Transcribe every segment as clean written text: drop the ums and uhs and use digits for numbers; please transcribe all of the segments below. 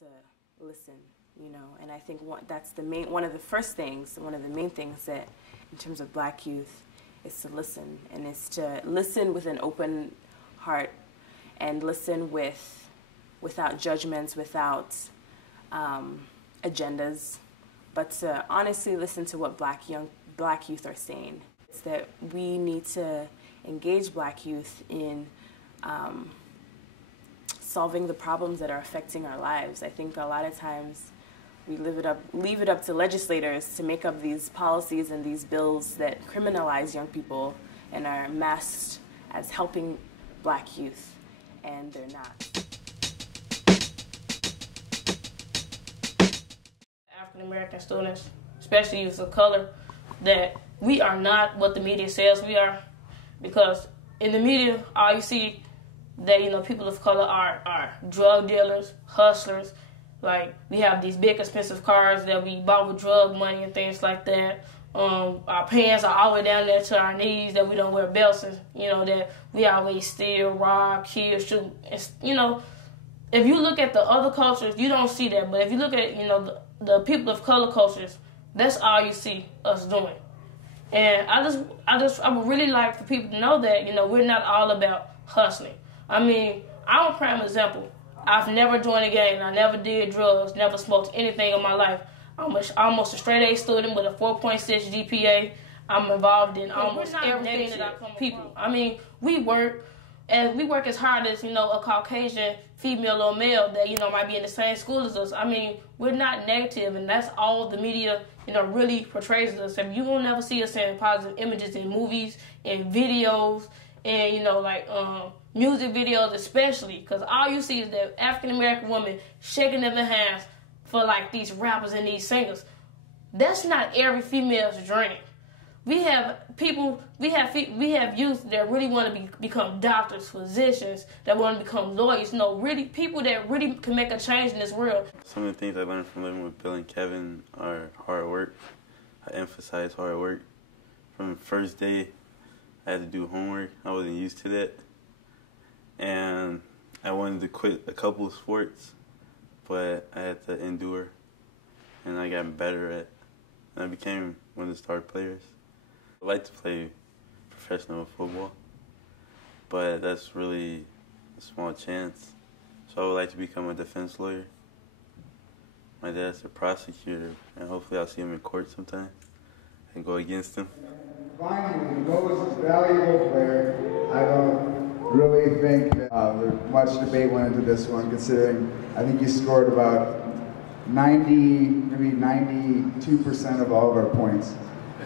to listen, you know, and I think that's one of the main things that, in terms of Black youth, is to listen, and it's to listen with an open heart, and listen without judgments, without agendas, but to honestly listen to what Black youth are saying. It's that we need to engage Black youth in solving the problems that are affecting our lives. I think a lot of times we leave it up to legislators to make up these policies and these bills that criminalize young people and are masked as helping Black youth, and they're not. African American students, especially youth of color, that we are not what the media says we are, because in the media, all you see that, you know, people of color are drug dealers, hustlers. Like, we have these big expensive cars that we bought with drug money and things like that. Our pants are all the way down there to our knees, that we don't wear belts, and, you know, that we always steal, rob, kill, shoot. It's, you know, if you look at the other cultures, you don't see that. But if you look at, you know, the people of color cultures, that's all you see us doing. And I would really like for people to know that, you know, we're not all about hustling. I mean, I'm a prime example. I've never joined a gang. I never did drugs, never smoked anything in my life. I'm almost a straight A student with a 4.6 GPA. I'm involved in almost everything that I come people. I mean, we work as hard as, you know, a Caucasian female or male that, you know, might be in the same school as us. I mean, we're not negative, and that's all the media, you know, really portrays us. And you will never see us in positive images in movies, in videos, and, you know, like music videos especially, because all you see is that African-American women shaking their hands for, like, these rappers and these singers. That's not every female's dream. We have youth that really want to become doctors, physicians, that want to become lawyers, you know, really people that really can make a change in this world. Some of the things I learned from living with Bill and Kevin are hard work. I emphasize hard work. From the first day, I had to do homework. I wasn't used to that. And I wanted to quit a couple of sports, but I had to endure, and I got better at it. And I became one of the star players. I like to play professional football, but that's really a small chance. So I would like to become a defense lawyer. My dad's a prosecutor, and hopefully I'll see him in court sometime and go against him. Finally, the most valuable player, I don't really think that there's much debate went into this one, considering I think you scored about maybe 92% of all of our points.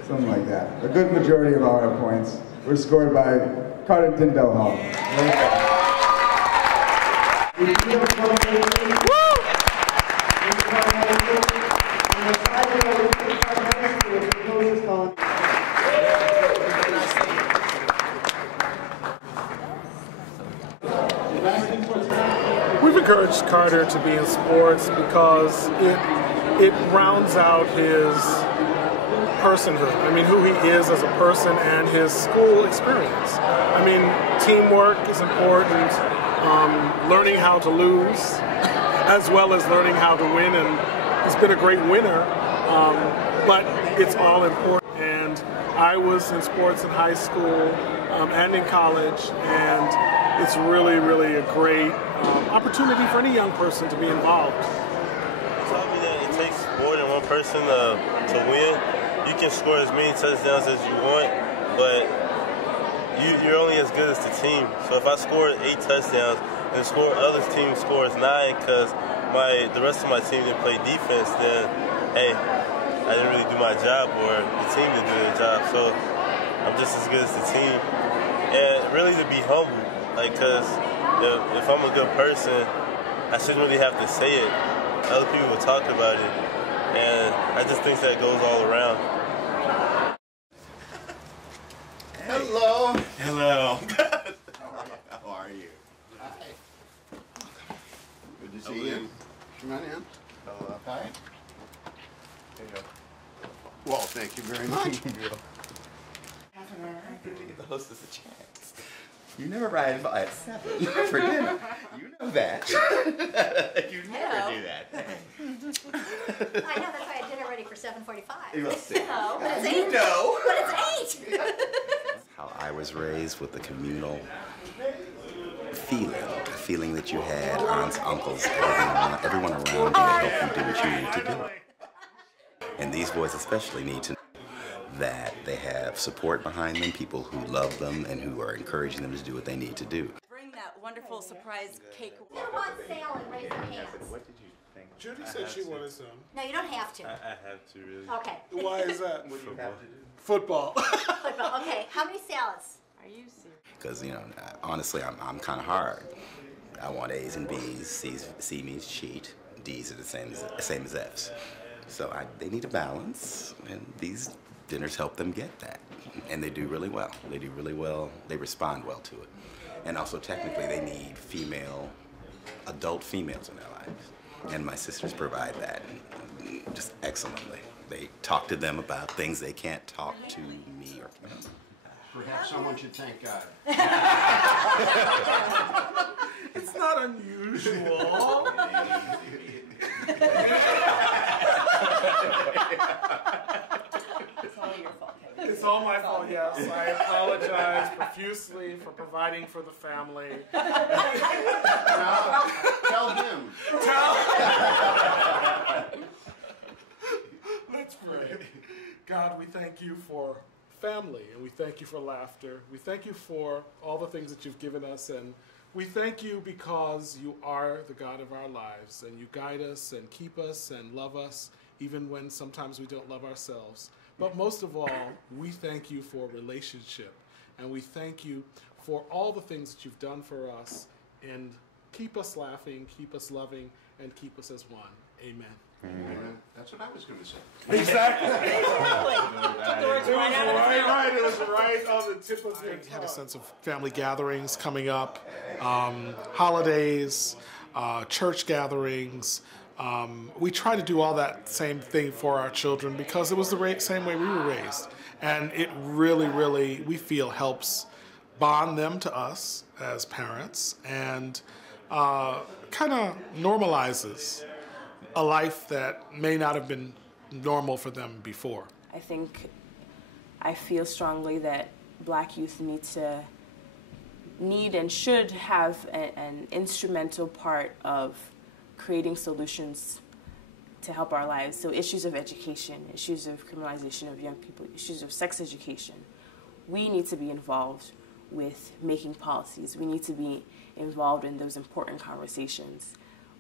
Something like that. A good majority of all our points were scored by Cardington Del Hall. We've encouraged Carter to be in sports because it rounds out his personhood. I mean, who he is as a person and his school experience. I mean, teamwork is important, learning how to lose, as well as learning how to win, and he's been a great winner, but it's all important. And I was in sports in high school and in college, and it's really, really a great opportunity for any young person to be involved. Taught me that it takes more than one person to win. You can score as many touchdowns as you want, but you're only as good as the team. So if I scored 8 touchdowns and the other team scores 9 because the rest of my team didn't play defense, then hey, I didn't really do my job, or the team didn't do their job. So I'm just as good as the team. And really to be humble, like, because if I'm a good person, I shouldn't really have to say it. Other people will talk about it, and I just think that goes all around. Hello. Hello. How are you? Hi. Good to see you. Come on in. Hello. Hi. There you go. Well, thank you very much. Half an hour. Give the hostess a chance. You never ride by at 7 for dinner. You know that. You never do that. It was 6. No, but it's 8. No. But it's 8. How I was raised with the communal feeling that you had aunts, uncles, everyone around you to help you do what you need to do. And these boys especially need to know that they have support behind them, people who love them and who are encouraging them to do what they need to do. Bring that wonderful surprise cake. Who wants salad? Raise your hands. What did you think? Judy said she wanted some. No, you don't have to. I have to really. Okay. Why is that? What do you have to do? Football. Football. Okay. How many salads? Are you serious? Because, you know, honestly, I'm kind of hard. I want A's and B's. C means cheat. D's are the same as F's. So they need a balance, and these dinners help them get that. And they do really well. They do really well. They respond well to it. And also, technically, they need adult females in their lives. And my sisters provide that just excellently. They talk to them about things they can't talk to me or Kim. Perhaps someone should thank God. It's not unusual. It's all your fault, Kevin. It's all my fault, yes. I apologize profusely for providing for the family. Tell him. Let's pray. God, we thank you for family, and we thank you for laughter. We thank you for all the things that you've given us, and we thank you because you are the God of our lives, and you guide us and keep us and love us, even when sometimes we don't love ourselves. But most of all, we thank you for relationship, and we thank you for all the things that you've done for us, and keep us laughing, keep us loving, and keep us as one. Amen. Amen. That's what I was going to say. Exactly. Took the words It was right out of his mouth. right. It was right on the tip of your tongue. Had a sense of family gatherings coming up, holidays, church gatherings. We try to do all that same thing for our children because it was the same way we were raised. And it really, really, we feel, helps bond them to us as parents and kind of normalizes a life that may not have been normal for them before. I feel strongly that Black youth need and should have an instrumental part of creating solutions to help our lives. So issues of education, issues of criminalization of young people, issues of sex education. We need to be involved with making policies. We need to be involved in those important conversations.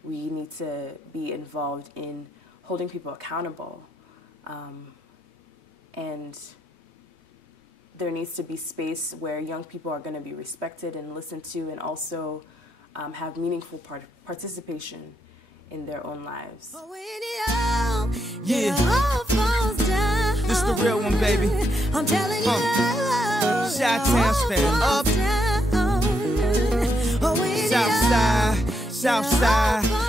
We need to be involved in holding people accountable. And there needs to be space where young people are going to be respected and listened to and also have meaningful participation in their own lives. Yeah, this the real one, baby. I'm telling you, Chi-Town stand up. South side, south side.